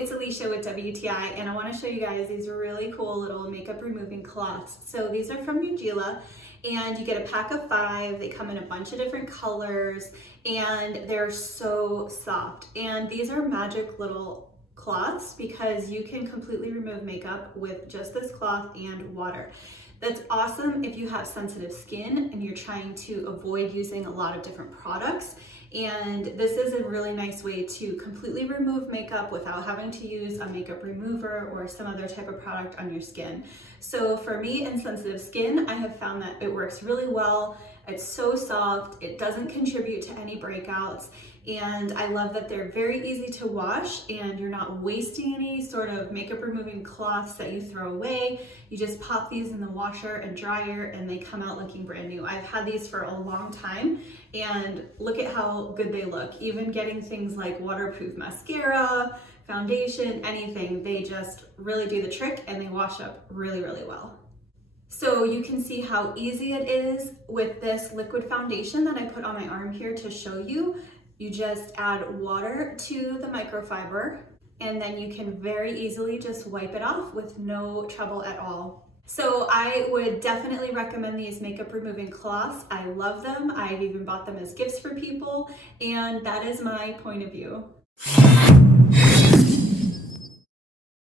it's Alicia with WTI, and I want to show you guys these really cool little makeup removing cloths. So these are from Nugilla, and you get a pack of 5. They come in a bunch of different colors, and they're so soft. And these are magic little cloths because you can completely remove makeup with just this cloth and water. That's awesome if you have sensitive skin and you're trying to avoid using a lot of different products. And this is a really nice way to completely remove makeup without having to use a makeup remover or some other type of product on your skin. So for me and sensitive skin, I have found that it works really well. It's so soft, it doesn't contribute to any breakouts, and I love that they're very easy to wash and you're not wasting any sort of makeup removing cloths that you throw away. You just pop these in the washer and dryer and they come out looking brand new. I've had these for a long time and look at how good they look. Even getting things like waterproof mascara, foundation, anything, they just really do the trick and they wash up really, really well. So you can see how easy it is with this liquid foundation that I put on my arm here to show you. You just add water to the microfiber and then you can very easily just wipe it off with no trouble at all. So I would definitely recommend these makeup removing cloths. I love them. I've even bought them as gifts for people, and that is my point of view.